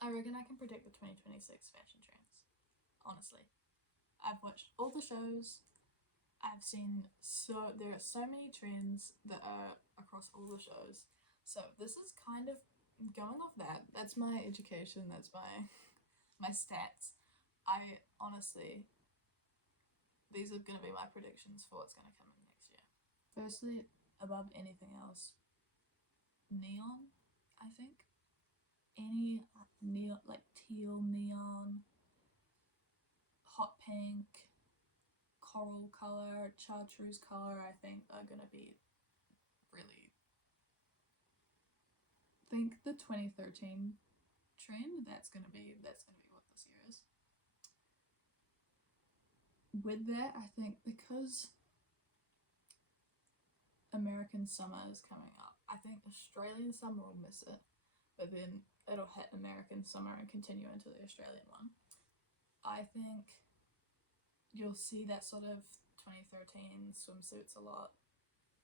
I reckon I can predict the 2026 fashion trends. Honestly, I've watched all the shows. I've seen there are so many trends that are across all the shows. So this is kind of going off that. That's my education. That's my stats. I honestly, these are going to be my predictions for what's going to come in next year. Firstly, above anything else, neon. I think any neon, like teal neon, hot pink, coral color, chartreuse color, I think are going to be really. Think the 2013 trend. That's gonna be what this year is. With that, I think because American summer is coming up, I think Australian summer will miss it, but then it'll hit American summer and continue into the Australian one. I think you'll see that sort of 2013 swimsuits a lot.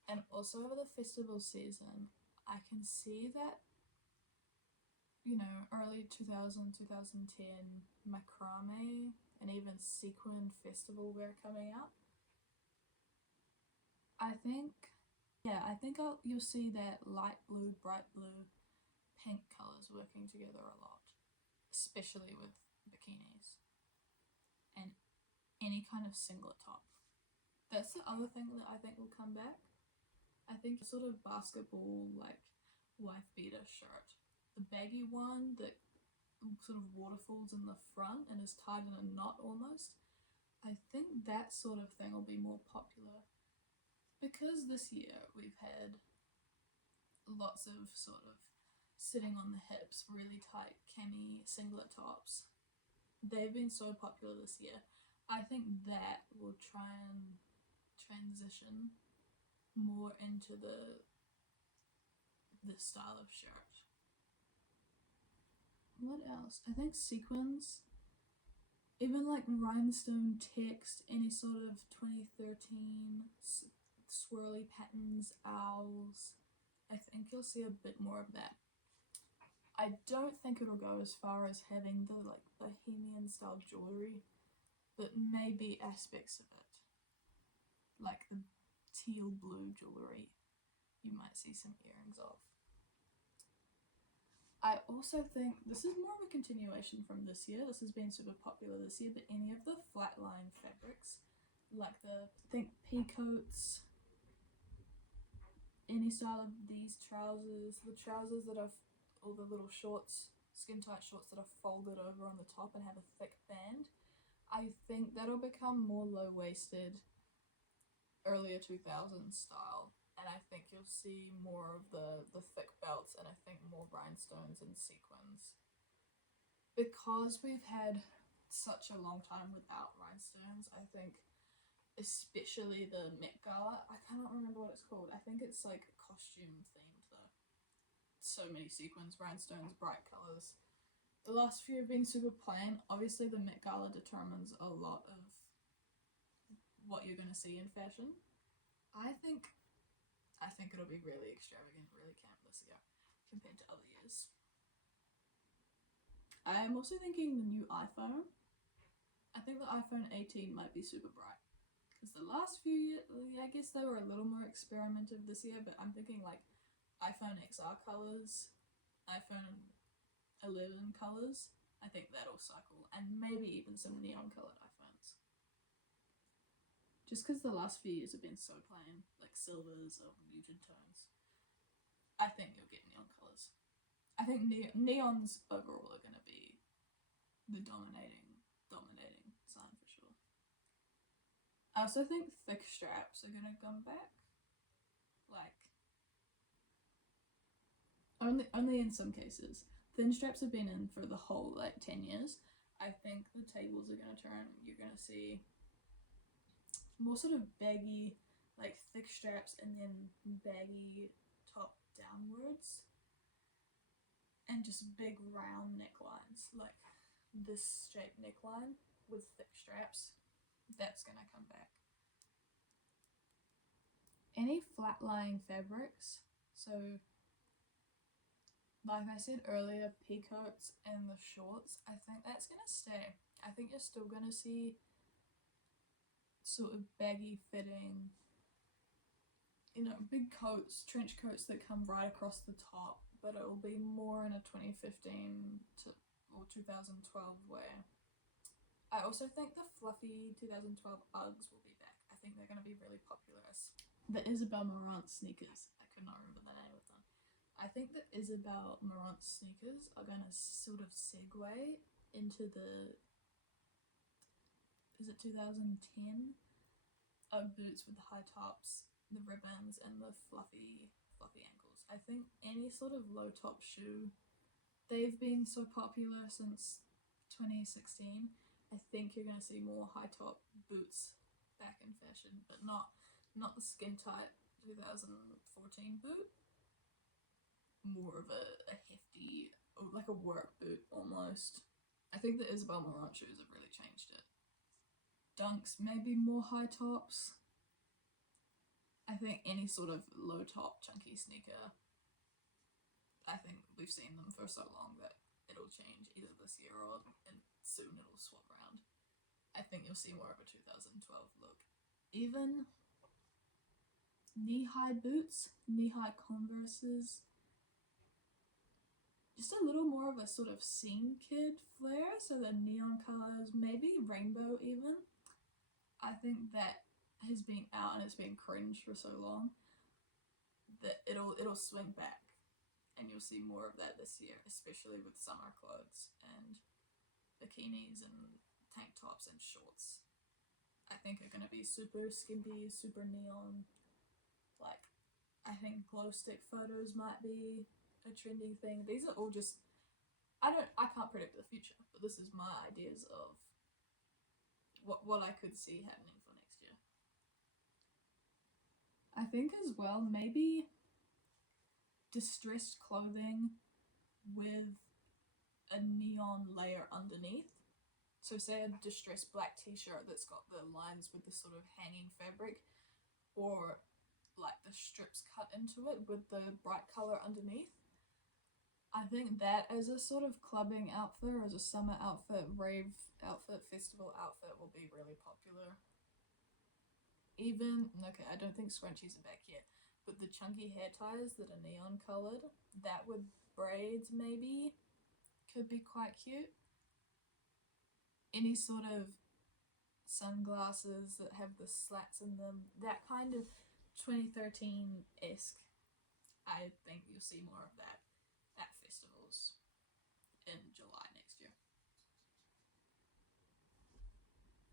And also over the festival season, I can see that, early 2000, 2010 macrame and even sequin festival wear coming out. I think, yeah, I think you'll see that light blue, bright blue, pink colors working together a lot, especially with bikinis and any kind of singlet top. That's the other thing that I think will come back. I think sort of basketball, like wife beater shirt. The baggy one that sort of waterfalls in the front and is tied in a knot almost. I think that sort of thing will be more popular because this year we've had lots of sort of sitting on the hips, really tight cami singlet tops. They've been so popular this year. I think that will try and transition more into the style of shirt. What else? I think sequins, even like rhinestone text, any sort of 2013 swirly patterns, owls. I think you'll see a bit more of that. I don't think it'll go as far as having the like bohemian style jewelry, but maybe aspects of it, like the teal blue jewelry. You might see some earrings of. I also think this is more of a continuation from this year. This has been super popular this year, but any of the flatline fabrics, like think pea coats, any style of these trousers, the trousers that are all the little shorts, skin tight shorts that are folded over on the top and have a thick band. I think that'll become more low waisted, earlier 2000s style, and I think you'll see more of the thick belts and I think more rhinestones and sequins. Because we've had such a long time without rhinestones, I think especially the Met Gala, I cannot remember what it's called. I think it's like costume themed though. So many sequins, rhinestones, bright colours. The last few have been super plain. Obviously the Met Gala determines a lot of what you're going to see in fashion. I think it'll be really extravagant, really camp this year compared to other years. I am also thinking the new iPhone. I think the iPhone 18 might be super bright because the last few years, I guess they were a little more experimental this year. But I'm thinking like iPhone XR colors, iPhone 11 colors. I think that'll cycle, and maybe even some neon colored iPhones. Just because the last few years have been so plain, like silvers or muted tones, I think you'll get neon colors. I think neons overall are going to be the dominating sign for sure. I also think thick straps are going to come back. Like only in some cases. Thin straps have been in for the whole like 10 years. I think the tables are going to turn. You're going to see more sort of baggy, like thick straps and then baggy top downwards, and just big round necklines, like this shape neckline with thick straps. That's gonna come back. Any flat lying fabrics, so Like I said earlier, peacoats and the shorts, I think that's gonna stay. I think you're still gonna see sort of baggy fitting, big coats, trench coats that come right across the top, but it will be more in a 2015 or 2012 way. I also think the fluffy 2012 Uggs will be back. I think they're going to be really popular. The Isabel Marant sneakers, I could not remember the name of them. I think the Isabel Marant sneakers are going to sort of segue into is it 2010? Ugg boots with the high tops, the ribbons, and the fluffy ankles. I think any sort of low top shoe, they've been so popular since 2016. I think you're going to see more high top boots back in fashion, but not the skin tight 2014 boot. More of a hefty, like a work boot almost. I think the Isabel Marant shoes have really changed it. Dunks, maybe more high tops. I think any sort of low top chunky sneaker, I think we've seen them for so long that it'll change either this year or soon it'll swap around. I think you'll see more of a 2012 look. Even knee-high boots, knee-high Converses, just a little more of a sort of scene kid flair, so the neon colors, maybe rainbow even. I think that has been out and it's been cringe for so long that it'll swing back, and you'll see more of that this year, especially with summer clothes and bikinis and tank tops and shorts. I think are going to be super skimpy, super neon. Like, I think glow stick photos might be a trending thing. These are all just, I can't predict the future, but this is my ideas of what I could see happening for next year. I think as well, maybe distressed clothing with a neon layer underneath. So say a distressed black t-shirt that's got the lines with the sort of hanging fabric, or like the strips cut into it with the bright color underneath. I think that as a sort of clubbing outfit, or as a summer outfit, rave outfit, festival outfit will be really popular. Even, okay, I don't think scrunchies are back yet, but the chunky hair ties that are neon colored, that with braids maybe, could be quite cute. Any sort of sunglasses that have the slats in them, that kind of 2013-esque, I think you'll see more of that at festivals in July next year.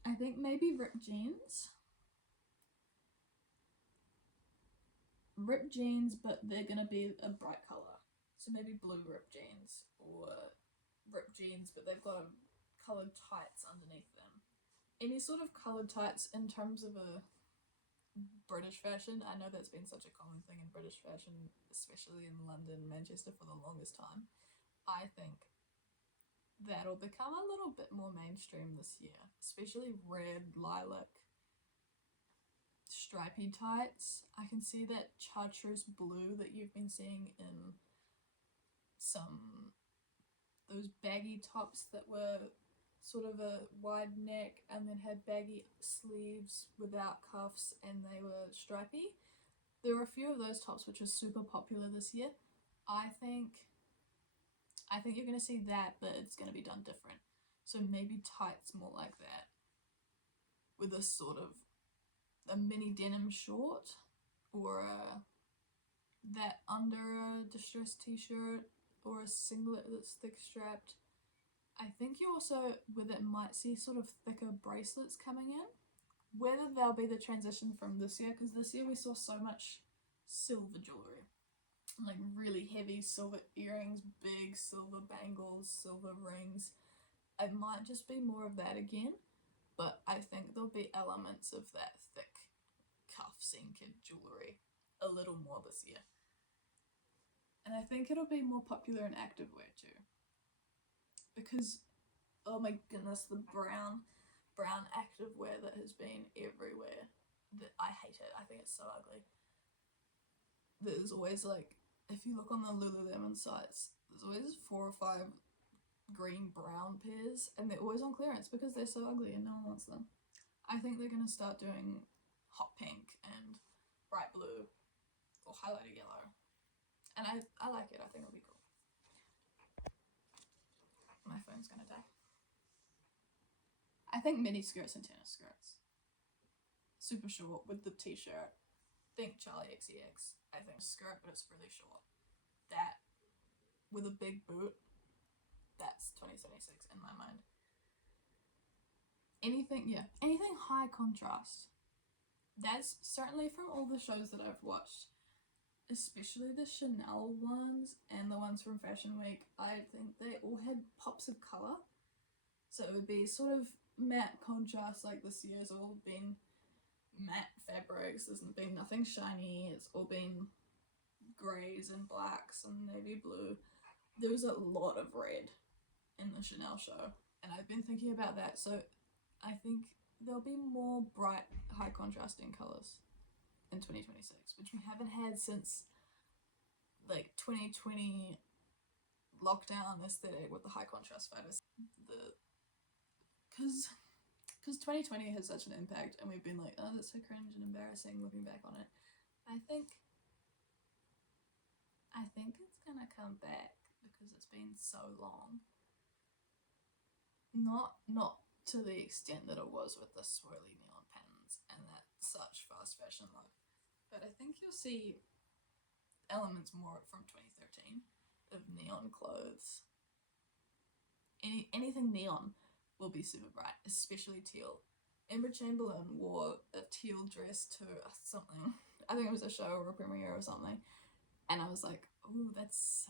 I think maybe ripped jeans. Ripped jeans, but they're gonna be a bright color. So maybe blue ripped jeans, or ripped jeans, but they've got coloured tights underneath them. Any sort of coloured tights in terms of a British fashion. I know that's been such a common thing in British fashion, especially in London, Manchester for the longest time. I think that'll become a little bit more mainstream this year, especially red, lilac, stripy tights. I can see that chartreuse blue that you've been seeing in those baggy tops that were sort of a wide neck and then had baggy sleeves without cuffs and they were stripy. There were a few of those tops which are super popular this year. I think you're going to see that, but it's going to be done different. So maybe tights more like that, with a sort of a mini denim short, or that under a distressed t-shirt, or a singlet that's thick strapped. I think you also, with it, might see sort of thicker bracelets coming in. Whether they'll be the transition from this year, because this year we saw so much silver jewellery. Like really heavy silver earrings, big silver bangles, silver rings. It might just be more of that again, but I think there'll be elements of that thick cuff scene kid jewellery a little more this year. And I think it'll be more popular in activewear too. Because, oh my goodness, the brown activewear that has been everywhere, that I hate it. I think it's so ugly. There's always like if you look on the Lululemon sites, there's always 4 or 5 green brown pairs, and they're always on clearance because they're so ugly and no one wants them. I think they're gonna start doing hot pink and bright blue or highlighter yellow, and I like it. I think it'll be cool. My phone's gonna die. I think mini skirts and tennis skirts, super short with the t-shirt. Think Charlie XCX. I think skirt, but it's really short. That with a big boot. That's 2026 in my mind. Anything high contrast. That's certainly from all the shows that I've watched, especially the Chanel ones and the ones from Fashion Week. I think they all had pops of colour. So it would be sort of matte contrast, like this year's all been matte fabrics. There's been nothing shiny. It's all been greys and blacks and navy blue. There was a lot of red in the Chanel show, and I've been thinking about that, so I think there'll be more bright, high contrasting colours in 2026, which we haven't had since like 2020 lockdown aesthetic with the high contrast photos. Because 2020 has such an impact, and we've been like, oh, that's so cringe and embarrassing looking back on it. I think it's gonna come back because it's been so long. Not to the extent that it was with the swirly neon patterns and that such fast fashion look, but I think you'll see elements more from 2013 of neon clothes. Anything neon will be super bright, especially teal. Emma Chamberlain wore a teal dress to something. I think it was a show or a premiere or something, and I was like, oh, that's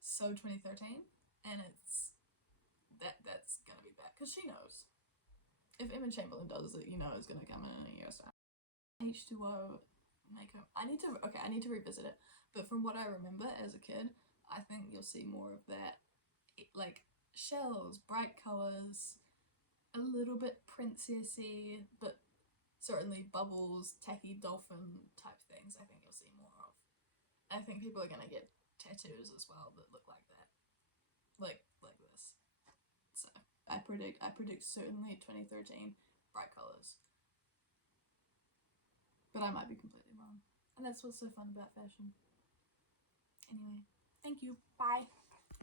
so 2013, and that's gonna be bad because she knows. If Emma Chamberlain does it, you know it's gonna come in a year's time. H2O makeup. I need to revisit it. But from what I remember as a kid, I think you'll see more of that, like shells, bright colours, a little bit princessy, but certainly bubbles, tacky dolphin type things. I think you'll see more of. I think people are gonna get tattoos as well that look like that, like this. So I predict certainly 2013 bright colours, but I might be completely wrong, and that's what's so fun about fashion. Anyway, thank you. Bye.